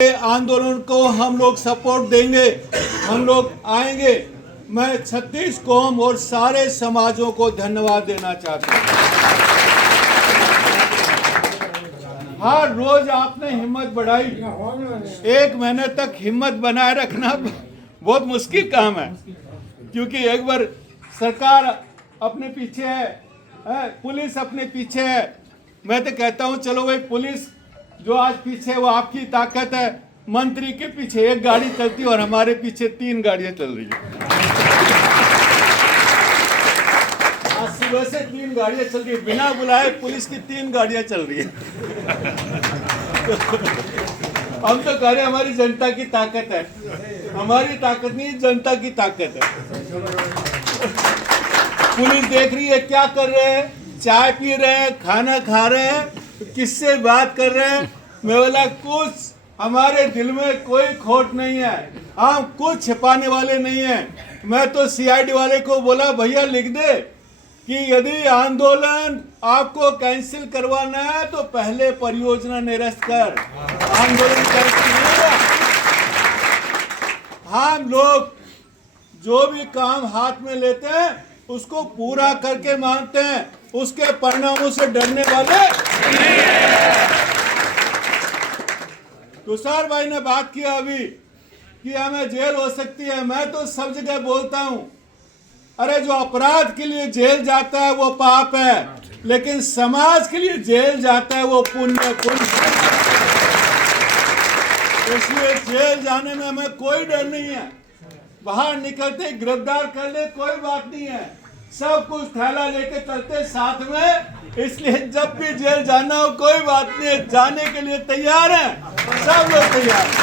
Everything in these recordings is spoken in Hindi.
आंदोलन को हम लोग सपोर्ट देंगे, हम लोग आएंगे। मैं 36 कौम और सारे समाजों को धन्यवाद देना चाहता हूँ। हर रोज आपने हिम्मत बढ़ाई। 1 महीने तक हिम्मत बनाए रखना बहुत मुश्किल काम है, क्योंकि एक बार सरकार अपने पीछे है, पुलिस अपने पीछे है। मैं तो कहता हूँ चलो भाई, पुलिस जो आज पीछे है वो आपकी ताकत है। मंत्री के पीछे 1 गाड़ी चलती है और हमारे पीछे 3 गाड़ियां चल रही है। आज सुबह से 3 गाड़ियां चल रही है, बिना बुलाए पुलिस की 3 गाड़ियां चल रही है। हम तो कह रहे हमारी जनता की ताकत है, हमारी ताकत नहीं, जनता की ताकत है। पुलिस देख रही है क्या कर रहे हैं, चाय पी रहे हैं, खाना खा रहे हैं, किससे बात कर रहे हैं। मैं बोला कुछ हमारे दिल में कोई खोट नहीं है, हम कुछ छिपाने वाले नहीं हैं। मैं तो सीआईडी वाले को बोला भैया लिख दे कि यदि आंदोलन आपको कैंसिल करवाना है तो पहले परियोजना निरस्त कर, आंदोलन कैंसिल नहीं होगा। हम लोग जो भी काम हाथ में लेते हैं उसको पूरा करके मानते हैं, उसके परिणामों से डरने वाले नहीं हैं। तुषार भाई ने बात किया अभी कि हमें जेल हो सकती है। मैं तो सब जगह बोलता हूं, अरे जो अपराध के लिए जेल जाता है वो पाप है, लेकिन समाज के लिए जेल जाता है वो पुण्य। इसलिए जेल जाने में हमें कोई डर नहीं है। बाहर निकलते गिरफ्तार कर ले कोई बात नहीं है, सब कुछ थैला लेके चलते साथ में। इसलिए जब भी जेल जाना हो कोई बात नहीं, जाने के लिए तैयार हैं, सब लोग तैयार हैं।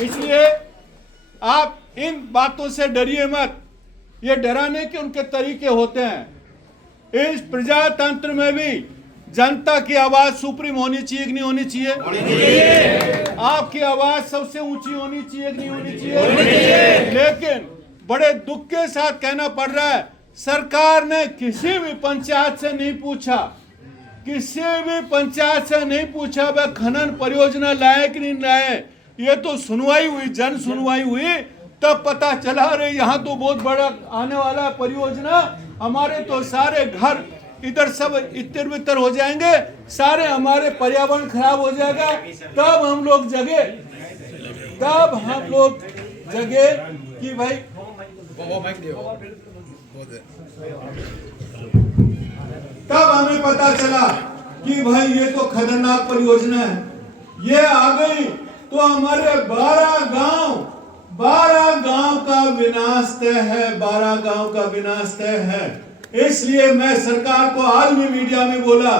इसलिए आप इन बातों से डरिए मत, ये डराने के उनके तरीके होते हैं। इस प्रजातंत्र में भी जनता की आवाज सुप्रीम होनी चाहिए कि नहीं होनी चाहिए? आपकी आवाज सबसे ऊंची होनी चाहिए कि नहीं होनी चाहिए? लेकिन बड़े दुख के साथ कहना पड़ रहा है, सरकार ने किसी भी पंचायत से नहीं पूछा, किसी भी पंचायत से नहीं पूछा वह खनन परियोजना लाए कि नहीं लाए। ये तो सुनवाई हुई, जन सुनवाई हुई, तब पता चला अरे यहाँ तो बहुत बड़ा आने वाला परियोजना, हमारे तो सारे घर इधर सब इतर बितर हो जाएंगे, सारे हमारे पर्यावरण खराब हो जाएगा। तब हम लोग जगे, तब हम लोग जगे कि भाई तब हमें पता चला कि भाई ये तो खतरनाक परियोजना है। ये आ गई तो हमारे 12 गांव का विनाश तय है, 12 गांव का विनाश तय है। इसलिए मैं सरकार को आज भी मीडिया में बोला,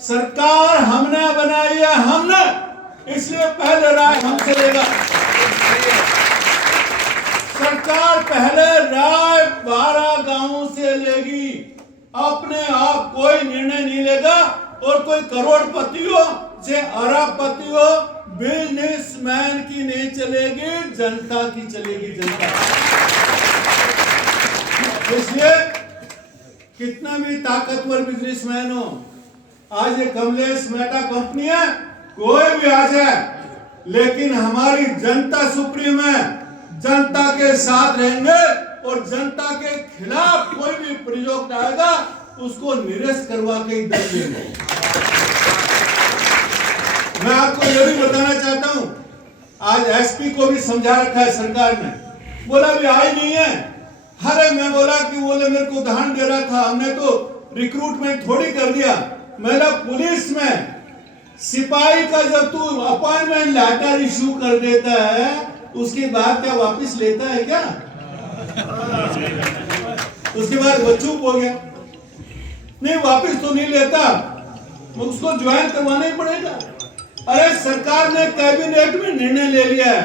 सरकार हमने बनाई है, हमने, इसलिए पहले राय हमसे लेगा। सरकार पहले राय 12 गांवों से लेगी, अपने आप कोई निर्णय नहीं लेगा। और कोई करोड़पति हो चाहे अरबपति हो, बिजनेसमैन की नहीं चलेगी, जनता की चलेगी, जनता। इसलिए कितना भी ताकतवर बिजनेसमैन हो, आज ये कमलेश मेहता कंपनी है, कोई भी आ जाए, लेकिन हमारी जनता सुप्रीम है, जनता के साथ रहेंगे और जनता के खिलाफ कोई भी प्रयोग आएगा उसको निरस्त करवा के ही दंड देंगे। मैं आपको यह भी बताना चाहता हूं, आज एसपी को भी समझा रखा है सरकार ने, बोला भी आई नहीं है। अरे मैं बोला कि वो मेरे को उदाहरण दे रहा था, हमने तो रिक्रूटमेंट थोड़ी कर दिया। मेरा पुलिस में सिपाही का जब तू अपॉइंटमेंट लेटर इशू कर देता है उसके बाद क्या वापस लेता है क्या? उसके बाद वो चुप हो गया, नहीं वापस तो नहीं लेता, उसको ज्वाइन करवाना ही पड़ेगा। अरे सरकार ने कैबिनेट में निर्णय ले लिया है,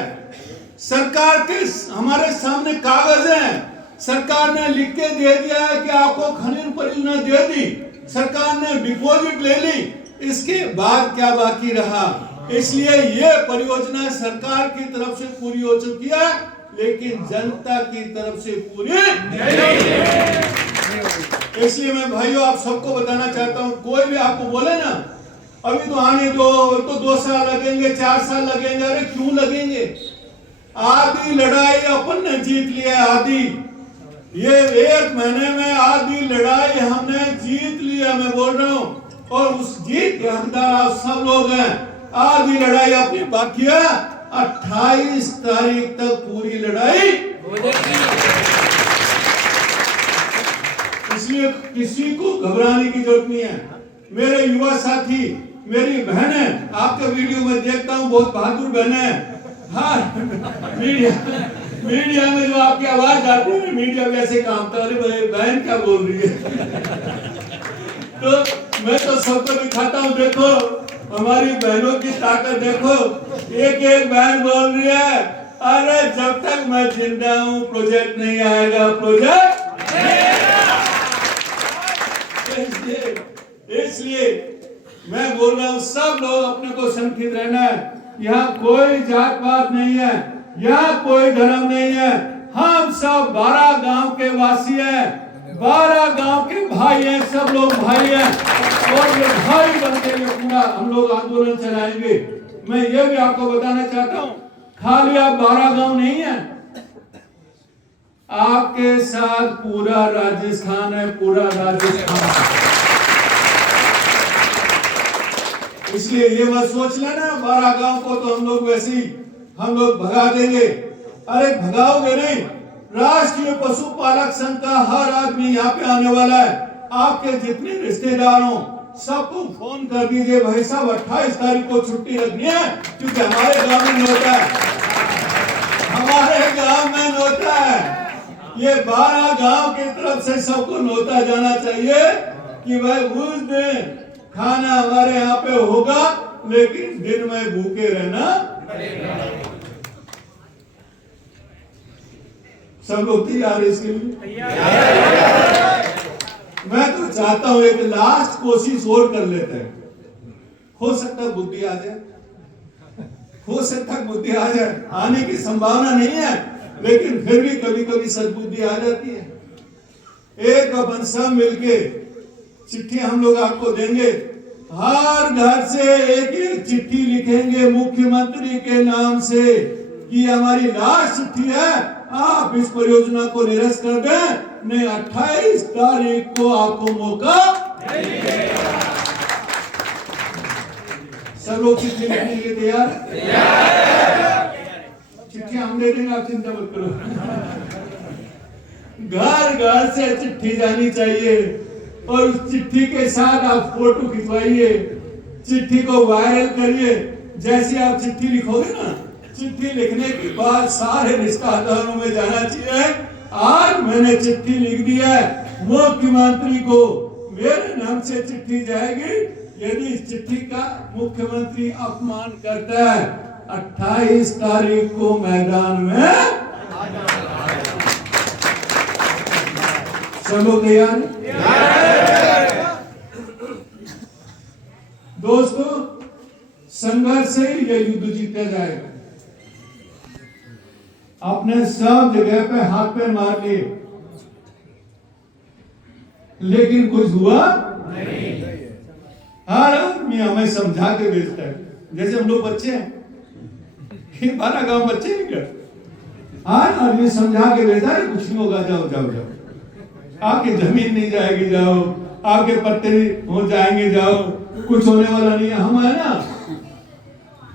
सरकार के हमारे सामने कागज हैं, सरकार ने लिख के दे दिया है कि आपको खनन परियोजना दे दी, सरकार ने डिपॉजिट ले ली, इसके बाद क्या बाकी रहा? इसलिए ये परियोजना सरकार की तरफ से पूरी हो चुकी है, लेकिन जनता की तरफ से पूरी नहीं है। इसलिए मैं भाइयों आप सबको बताना चाहता हूं, कोई भी आपको बोले ना अभी तो आने दो, तो 2 साल लगेंगे, 4 साल लगेंगे। अरे क्यों लगेंगे? आधी लड़ाई अपन ने जीत लिया, आधी। ये 1 महीने में आधी लड़ाई हमने जीत लिया, मैं बोल रहा हूं। और उस जीत के हकदार आप सब लोग हैं। आधी लड़ाई अपनी बाकी है, 28 तारीख तक पूरी लड़ाई हो जाएगी। इसलिए किसी को घबराने की जरूरत नहीं है। मेरे युवा साथी, मेरी बहनें, आपके वीडियो में देखता हूँ, बहुत बहादुर बहनें हैं। हाँ, मीडिया में जो आपकी आवाज आती है, मीडिया वैसे काम था, अरे बहन क्या बोल रही है। तो मैं तो सबको दिखाता हूँ, देखो हमारी बहनों की ताकत देखो। एक एक बहन बोल रही है, अरे जब तक मैं जिंदा हूँ प्रोजेक्ट नहीं आएगा, प्रोजेक्ट। इसलिए मैं बोल रहा हूँ, सब लोग अपने को संकित रहना है। यहाँ कोई जात पात नहीं है, यहाँ कोई धर्म नहीं है। हम सब 12 गांव के वासी हैं, 12 गांव के भाई हैं, सब लोग भाई हैं। और ये भाई बनके ये पूरा हम लोग आंदोलन चलाएंगे। मैं ये भी आपको बताना चाहता हूँ, खाली आप 12 गांव नहीं है, आपके साथ पूरा राजस्थान है, पूरा राजस्थान। इसलिए ये मत सोच लेना 12 गांव को तो हम लोग वैसे ही हम लोग भगा देंगे। अरे भगाओगे नहीं, राष्ट्रीय पशुपालक संघ का हर आदमी यहाँ पे आने वाला है। आपके जितने रिश्तेदार हो सबको फोन कर दीजिए, भाई साहब 28 तारीख को छुट्टी रखनी है, क्योंकि हमारे गांव में नोटा है, हमारे गांव में नोटा है। ये 12 गांव की तरफ से सबको नोटा जाना चाहिए कि भाई उस दिन खाना हमारे यहाँ पे होगा, लेकिन दिन में भूखे रहना पड़ेगा। सब लोग तैयार है इसके लिए? मैं तो चाहता हूं एक लास्ट कोशिश और कर लेते हैं। हो सकता है बुद्धि आ जाए, हो सकता है बुद्धि आ जाए, आने की संभावना नहीं है, लेकिन फिर भी कभी कभी सद्बुद्धि आ जाती है। एक अपन सब मिलके चिट्ठी हम लोग आपको देंगे, हर घर से एक एक चिट्ठी लिखेंगे मुख्यमंत्री के नाम से कि हमारी लास्ट चिट्ठी है, आप इस परियोजना को निरस्त कर दें, नहीं 28 तारीख को आपको मौका देंगे। सब लोग चिट्ठी लिखने के लिए तैयार? चिट्ठी हम दे देंगे, आप चिंता मत करो। घर घर से चिट्ठी जानी चाहिए और उस चिट्ठी के साथ आप फोटो खिंचवाइए, चिट्ठी को वायरल करिए। जैसे आप चिट्ठी लिखोगे ना, चिट्ठी लिखने के बाद सारे रिश्तेदारों में जाना चाहिए, आज मैंने चिट्ठी लिख दी है मुख्यमंत्री को, मेरे नाम से चिट्ठी जाएगी। यदि इस चिट्ठी का मुख्यमंत्री अपमान करता है, 28 तारीख को मैदान में सब लोग तैयार? दोस्तों, संघर्ष से ही यह युद्ध जीता जाएगा। आपने सब जगह पे हाथ पैर मार लिए, लेकिन कुछ हुआ नहीं। हर आदमी हमें समझा के भेजता है, जैसे हम लोग बच्चे हैं, 12 गांव बच्चे नहीं क्या, हर आदमी समझा के भेजता है, कुछ नहीं होगा, जाओ जाओ जाओ, आपकी जमीन नहीं जाएगी, जाओ, आपके पत्ते हो जाएंगे, जाओ, कुछ होने वाला नहीं है। हम है ना,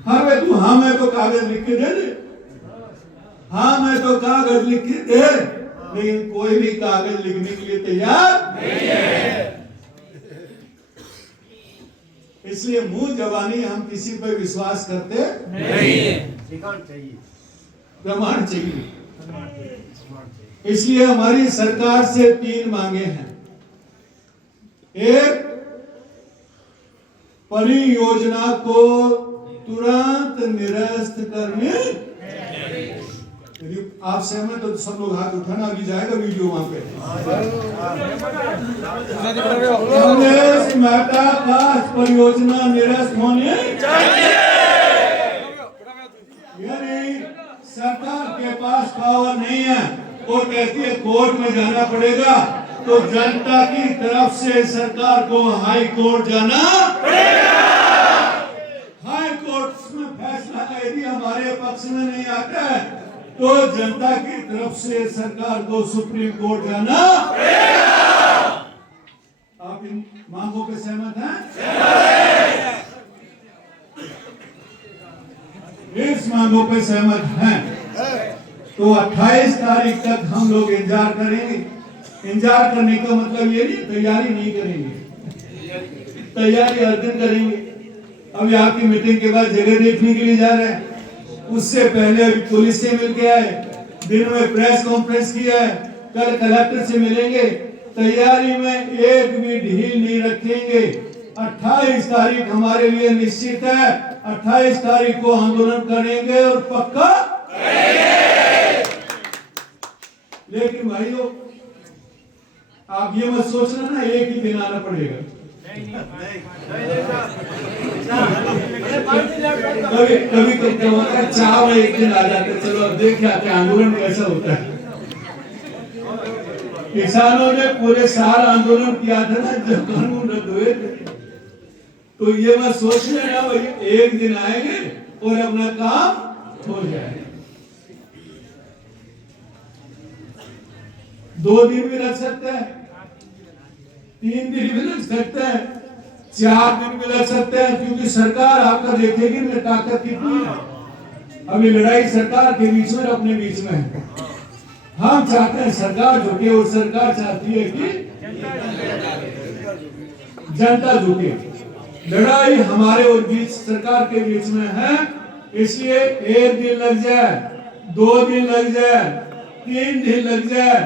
हाँ मैं तू, हाँ मैं तो कागज लिख के दे दे, हाँ मैं तो कागज लिख के दे, लेकिन कोई भी कागज लिखने के लिए तैयार नहीं है। इसलिए मुंह जबानी हम किसी पर विश्वास करते नहीं, प्रमाण चाहिए। इसलिए हमारी सरकार से 3 मांगे हैं। एक, परियोजना को तुरंत निरस्त करने। यदि आप सहमत हो तो सब लोग हाथ उठाना, अभी जाएगा वीडियो वहां पे। गणेश मेहता का परियोजना निरस्त होने चाहिए। यदि सरकार के पास पावर नहीं है और कहती है कोर्ट में जाना पड़ेगा, तो जनता की तरफ से सरकार को हाई कोर्ट जाना पड़ेगा। हमारे पक्ष में नहीं आता है तो जनता की तरफ से सरकार को सुप्रीम कोर्ट जाना पड़ेगा। आप इन मांगों पे सहमत हैं? इस मांगों पे सहमत हैं तो 28 तारीख तक हम लोग इंतजार करेंगे। इंतजार करने का मतलब ये नहीं तैयारी नहीं करेंगे, तैयारी हर दिन करेंगे। अभी आपकी मीटिंग के बाद जगह देखने के लिए जा रहे हैं, उससे पहले अभी पुलिस से मिल के आए, दिन में प्रेस कॉन्फ्रेंस किया है, कल कलेक्टर से मिलेंगे। तैयारी में एक भी ढील नहीं रखेंगे। 28 तारीख हमारे लिए निश्चित है, 28 तारीख को आंदोलन करेंगे और पक्का करेंगे। लेकिन भाइयों आप ये मत सोचना ना एक ही दिन आना पड़ेगा। कभी कभी क्या होता है, चाह में एक दिन आ जाते, चलो अब देख आते आंदोलन कैसा होता है। किसानों ने पूरे साल आंदोलन किया था ना जब कानून रद्द हुए थे, तो ये मत सोच लेना भाई एक दिन आएंगे और अपना काम हो जाएगा। 2 दिन भी लग सकता है, 3 दिन भी लग सकता है, 4 दिन भी लग सकता है, क्योंकि सरकार आपका देखेगी मेरी ताकत कितनी है। अभी लड़ाई सरकार के बीच में अपने बीच में है। हम चाहते हैं सरकार झुके और सरकार चाहती है कि जनता झुके। लड़ाई हमारे और बीच सरकार के बीच में है, इसलिए 1 दिन लग जाए, 2 दिन लग जाए, 3 दिन लग जाए,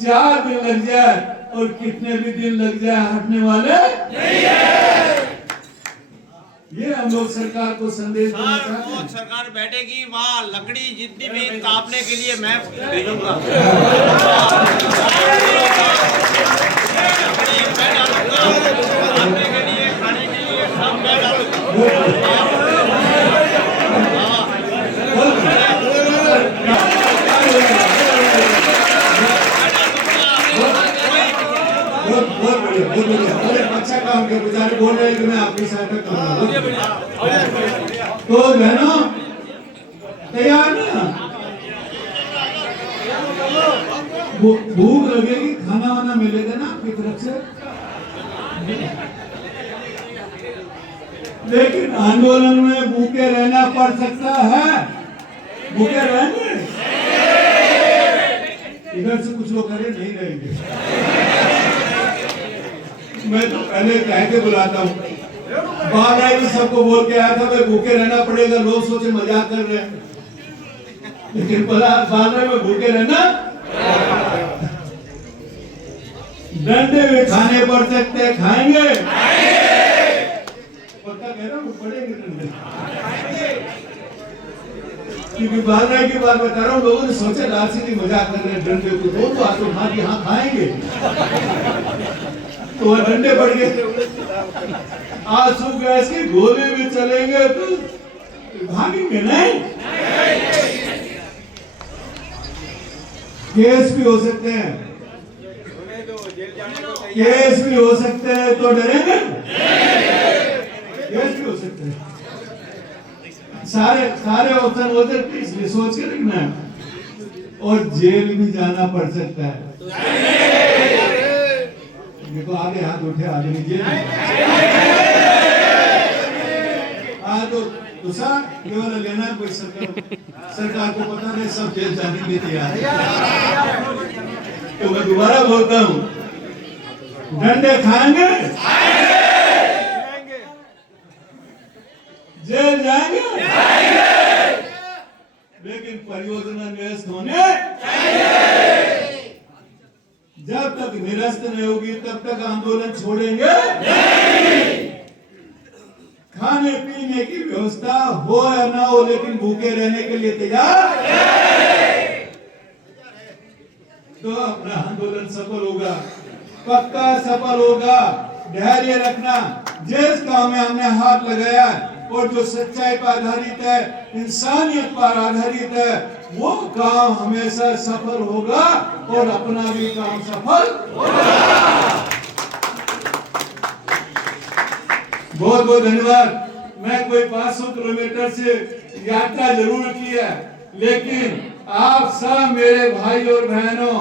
4 दिन लग जाए और कितने भी दिन लग जाए हटने वाले नहीं है। ये हम लोग सरकार को संदेश देना चाहते हैं। सरकार बैठेगी वहाँ लकड़ी जितनी भी काटने के लिए मैं भेजूंगा, काटने के लिए खाने के लिए सब मैं डालूंगा। अच्छा काम किया, बेचारे बोल रहे हैं कि मैं आपकी सहायता करूंगा। तो बहनों तैयार ना, भूख लगेगी, खाना वाना मिलेगा ना आपकी तरफ से। लेकिन आंदोलन में भूखे रहना पड़ सकता है, भूखे रहेंगे। इधर से कुछ लोग करे नहीं रहेंगे। मैं तो पहले कह के बुलाता हूँ, बाद में सबको बोल के आया था भाई भूखे रहना पड़ेगा, लोग सोचे मजाक कर रहे हैं, लेकिन बाद में भूखे रहना, डंडे भी खाने पड़ सकते हैं, खाएंगे पक्का कह रहा हूँ, पड़ेंगे डंडे। क्योंकि बाद की बात बता रहा हूँ, लोगों ने सोचा लालची की मजाक कर रहे हैं, डंडे को तो आंसू खा के हाँ खाएंगे, तो वह डंडे पड़ गए। आंसू गैस की गोली भी चलेंगे तो भागेंगे नहीं। केस भी हो सकते हैं, केस भी हो सकते हैं, तो डरेंगे? केस भी हो सकते हैं, सारे ऑप्शन हो सकते हैं, इसलिए सोच के रखना है। और जेल भी जाना पड़ सकता है। देखो आगे हाथ उठे, आगे नीचे। हाँ तो ये वाला लेना है, कोई सरकार को पता नहीं, सब जेल जाने के लिए तैयार है। तो मैं दोबारा बोलता हूँ, डंडे खाएंगे, जेल जाएंगे, लेकिन परियोजना निरस्त होने जब तक निरस्त नहीं होगी तब तक आंदोलन छोड़ेंगे नहीं। खाने पीने की व्यवस्था हो या ना हो, लेकिन भूखे रहने के लिए तैयार, तो अपना आंदोलन सफल होगा, पक्का सफल होगा। धैर्य रखना, जिस काम में हमने हाथ लगाया और जो सच्चाई पर आधारित है, इंसानियत पर आधारित है, वो काम हमेशा सफल होगा और अपना भी काम सफल होगा। बहुत बहुत धन्यवाद। मैं कोई 500 किलोमीटर से यात्रा जरूर की है, लेकिन आप सब मेरे भाई और बहनों